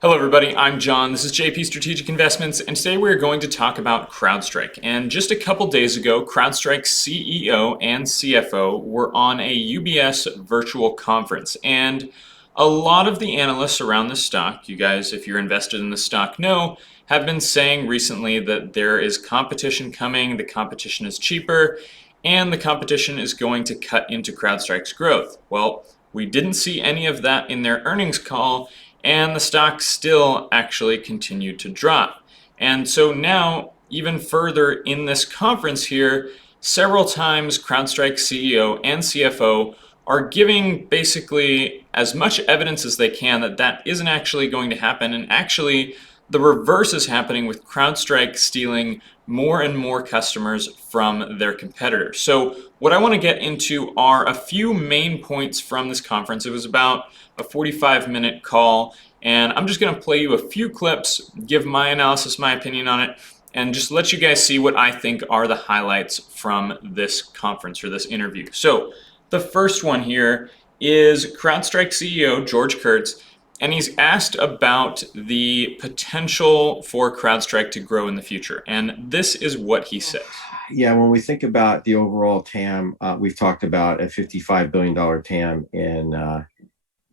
Hello everybody, I'm John, this is JP Strategic Investments, and today we're going to talk about CrowdStrike. And just a couple days ago, CrowdStrike's CEO and CFO were on a UBS virtual conference. And a lot of the analysts around the stock, you guys, if you're invested in the stock, know, have been saying recently that there is competition coming, the competition is cheaper, and the competition is going to cut into CrowdStrike's growth. Well, we didn't see any of that in their earnings call, and the stock still actually continued to drop. And so now, even further in this conference here, several times CrowdStrike CEO and CFO are giving basically as much evidence as they can that that isn't actually going to happen. And actually, the reverse is happening with CrowdStrike stealing more and more customers from their competitors. So what I want to get into are a few main points from this conference. It was about a 45-minute call, and I'm just going to play you a few clips, give my analysis, my opinion on it, and just let you guys see what I think are the highlights from this conference or this interview. So the first one here is CrowdStrike CEO George Kurtz, and he's asked about the potential for CrowdStrike to grow in the future. And this is what he says. Yeah, when we think about the overall TAM, we've talked about a $55 billion TAM in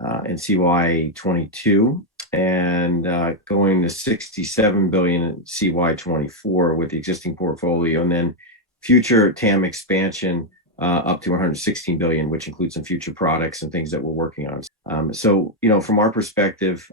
CY22 and going to $67 billion in CY24 with the existing portfolio, and then future TAM expansion up to $116 billion, which includes some future products and things that we're working on. So, from our perspective,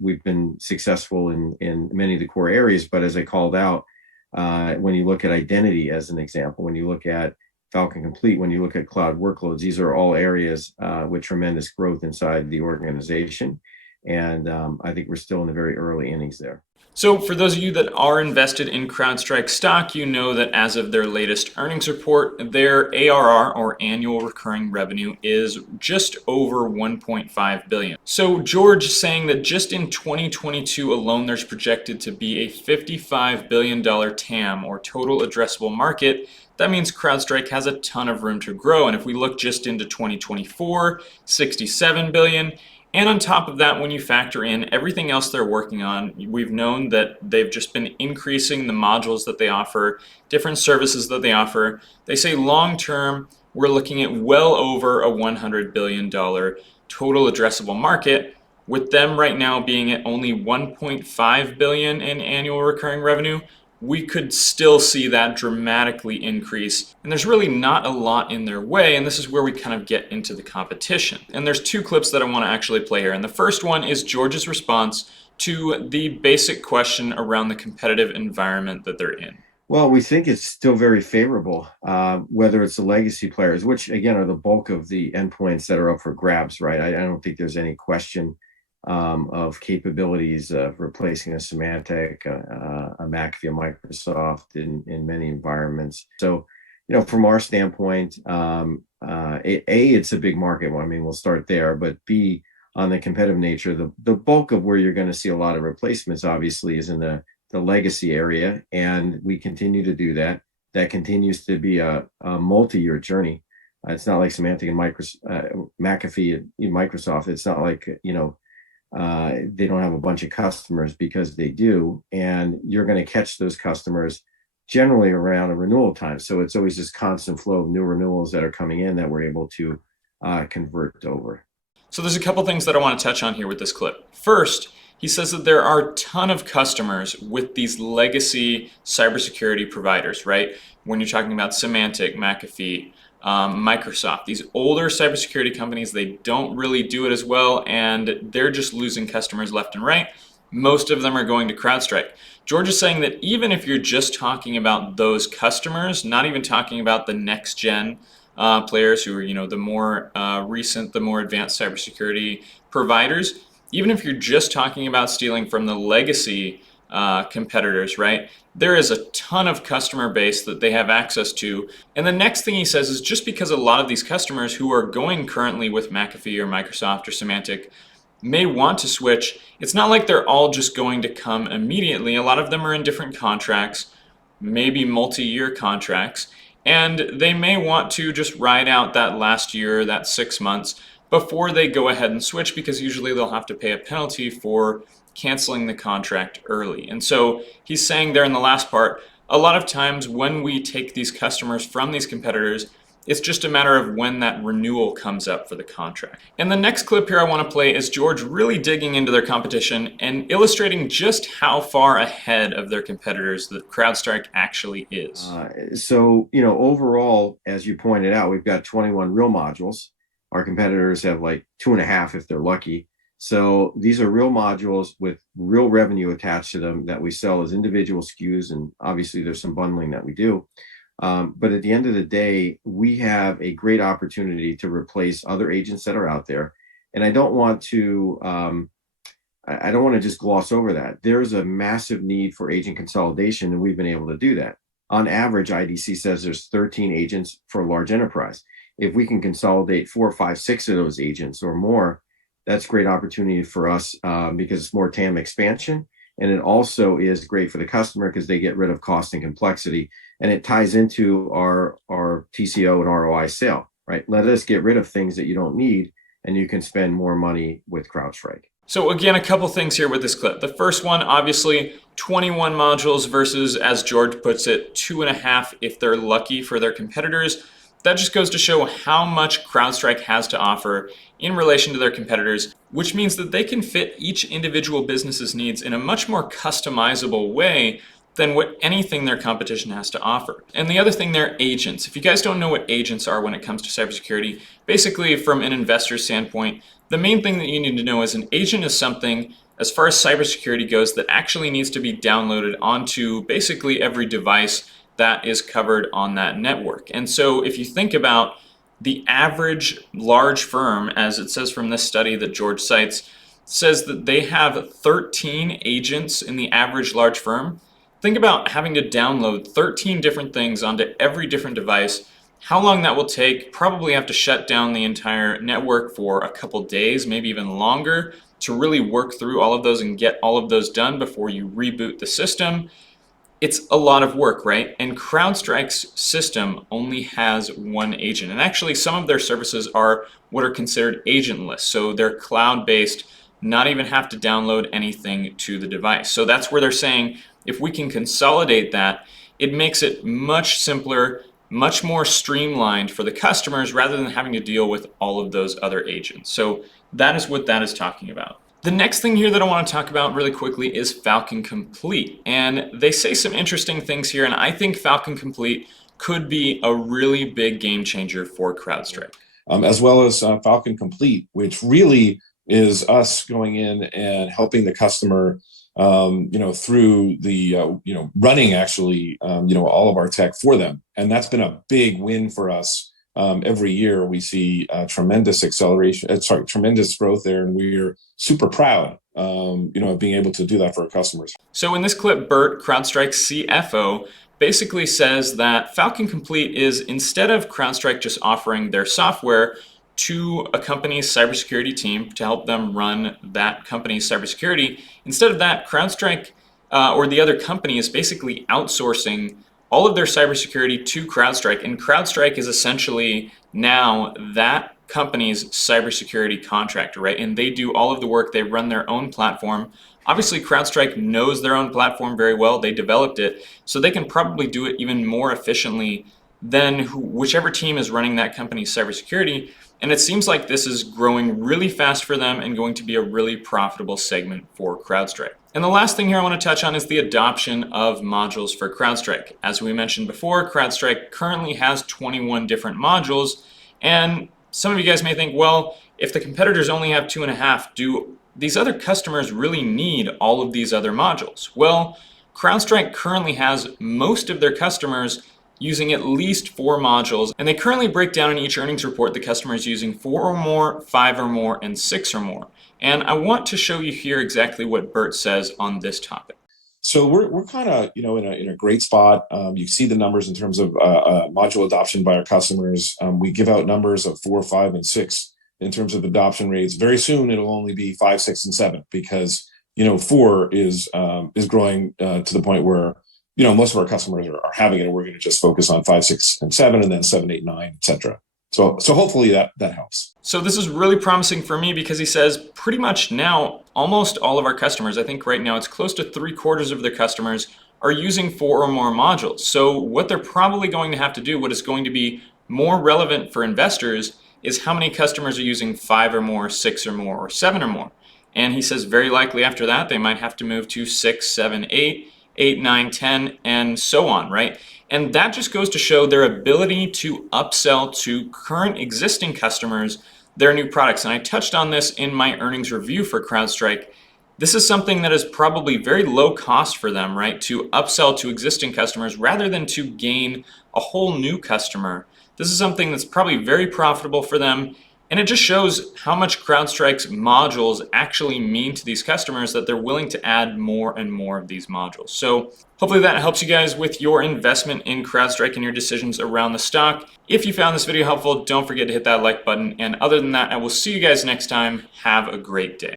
we've been successful in many of the core areas, but as I called out, when you look at identity as an example, when you look at Falcon Complete, when you look at cloud workloads, these are all areas with tremendous growth inside the organization. And I think we're still in the very early innings there. So for those of you that are invested in CrowdStrike stock, you know that as of their latest earnings report, their ARR, or annual recurring revenue, is just over $1.5 billion. So George is saying that just in 2022 alone, there's projected to be a $55 billion TAM, or total addressable market. That means CrowdStrike has a ton of room to grow. And if we look just into 2024, $67 billion. And on top of that, when you factor in everything else they're working on, we've known that they've just been increasing the modules that they offer, different services that they offer. They say long term, we're looking at well over a $100 billion total addressable market, with them right now being at only $1.5 billion in annual recurring revenue. We could still see that dramatically increase. And there's really not a lot in their way, and this is where we kind of get into the competition. And there's two clips that I want to actually play here. And the first one is George's response to the basic question around the competitive environment that they're in. Well, we think it's still very favorable, whether it's the legacy players, which again are the bulk of the endpoints that are up for grabs, right? I don't think there's any question of capabilities of replacing a Symantec, a McAfee, a Microsoft in many environments. So, from our standpoint, it's a big market. Well, I mean, we'll start there, but B, on the competitive nature, the bulk of where you're going to see a lot of replacements, obviously, is in the legacy area, and we continue to do that. That continues to be a multi-year journey. It's not like Symantec and McAfee and Microsoft. It's not like, they don't have a bunch of customers, because they do, and you're going to catch those customers generally around a renewal time. So it's always this constant flow of new renewals that are coming in that we're able to convert over. So there's a couple things that I want to touch on here with this clip. First, he says that there are a ton of customers with these legacy cybersecurity providers, right? When you're talking about Symantec, McAfee, Microsoft, these older cybersecurity companies, they don't really do it as well, and they're just losing customers left and right. Most of them are going to CrowdStrike. George is saying that even if you're just talking about those customers, not even talking about the next gen players who are, the more recent, the more advanced cybersecurity providers, even if you're just talking about stealing from the legacy competitors, right? There is a ton of customer base that they have access to. And the next thing he says is just because a lot of these customers who are going currently with McAfee or Microsoft or Symantec may want to switch, it's not like they're all just going to come immediately. A lot of them are in different contracts, maybe multi-year contracts, and they may want to just ride out that last year, that 6 months, before they go ahead and switch, because usually they'll have to pay a penalty for canceling the contract early. And so he's saying there in the last part, a lot of times when we take these customers from these competitors, it's just a matter of when that renewal comes up for the contract. And the next clip here I want to play is George really digging into their competition and illustrating just how far ahead of their competitors that CrowdStrike actually is. So, overall, as you pointed out, we've got 21 real modules. Our competitors have like 2.5 if they're lucky. So these are real modules with real revenue attached to them that we sell as individual SKUs. And obviously there's some bundling that we do. But at the end of the day, we have a great opportunity to replace other agents that are out there. And I don't want to just gloss over that. There's a massive need for agent consolidation, and we've been able to do that. On average, IDC says there's 13 agents for a large enterprise. If we can consolidate 4, 5, 6 of those agents or more, that's great opportunity for us because it's more TAM expansion. And it also is great for the customer because they get rid of cost and complexity. And it ties into our TCO and ROI sale, right? Let us get rid of things that you don't need, and you can spend more money with CrowdStrike. So again, a couple things here with this clip. The first one, obviously, 21 modules versus, as George puts it, 2.5 if they're lucky for their competitors. That just goes to show how much CrowdStrike has to offer in relation to their competitors, which means that they can fit each individual business's needs in a much more customizable way than what anything their competition has to offer. And the other thing, they're agents. If you guys don't know what agents are when it comes to cybersecurity, basically from an investor standpoint, the main thing that you need to know is an agent is something, as far as cybersecurity goes, that actually needs to be downloaded onto basically every device that is covered on that network. And so if you think about the average large firm, as it says from this study that George cites, says that they have 13 agents in the average large firm. Think about having to download 13 different things onto every different device, how long that will take. Probably have to shut down the entire network for a couple days, maybe even longer, to really work through all of those and get all of those done before you reboot the system. It's a lot of work, right? And CrowdStrike's system only has one agent. And actually, some of their services are what are considered agentless. So they're cloud-based, not even have to download anything to the device. So that's where they're saying, if we can consolidate that, it makes it much simpler, much more streamlined for the customers rather than having to deal with all of those other agents. So that is what that is talking about. The next thing here that I want to talk about really quickly is Falcon Complete. And they say some interesting things here, and I think Falcon Complete could be a really big game changer for CrowdStrike. As well as Falcon Complete, which really is us going in and helping the customer, through the, running actually, all of our tech for them. And that's been a big win for us. Every year we see tremendous tremendous growth there, and we're super proud, of being able to do that for our customers. So in this clip, Bert, CrowdStrike's CFO, basically says that Falcon Complete is, instead of CrowdStrike just offering their software to a company's cybersecurity team to help them run that company's cybersecurity, instead of that, CrowdStrike or the other company is basically outsourcing all of their cybersecurity to CrowdStrike, and CrowdStrike is essentially now that company's cybersecurity contractor, right? And they do all of the work. They run their own platform. Obviously, CrowdStrike knows their own platform very well. They developed it, so they can probably do it even more efficiently than whichever team is running that company's cybersecurity. And it seems like this is growing really fast for them and going to be a really profitable segment for CrowdStrike. And the last thing here I want to touch on is the adoption of modules for CrowdStrike. As we mentioned before, CrowdStrike currently has 21 different modules. And some of you guys may think, well, if the competitors only have 2.5, do these other customers really need all of these other modules? Well, CrowdStrike currently has most of their customers using at least 4 modules, and they currently break down in each earnings report the customers using 4 or more, 5 or more, and 6 or more. And I want to show you here exactly what Bert says on this topic. So we're kind of in a great spot. You see the numbers in terms of module adoption by our customers. We give out numbers of 4, 5, and 6 in terms of adoption rates. Very soon it'll only be 5, 6, and 7 because 4 is growing to the point where most of our customers are having it, and we're going to just focus on 5, 6, and 7, and then 7, 8, 9, etc. So hopefully that helps. So this is really promising for me because he says pretty much now almost all of our customers, I think right now it's close to 3/4 of their customers, are using 4 or more modules. So what they're probably going to have to do, what is going to be more relevant for investors, is how many customers are using 5 or more, 6 or more, or 7 or more. And he says very likely after that they might have to move to 6, 7, 8, 8, 9, 10, and so on, right? And that just goes to show their ability to upsell to current existing customers their new products. And I touched on this in my earnings review for CrowdStrike. This is something that is probably very low cost for them, right? To upsell to existing customers rather than to gain a whole new customer. This is something that's probably very profitable for them. And it just shows how much CrowdStrike's modules actually mean to these customers that they're willing to add more and more of these modules. So hopefully that helps you guys with your investment in CrowdStrike and your decisions around the stock. If you found this video helpful, don't forget to hit that like button. And other than that, I will see you guys next time. Have a great day.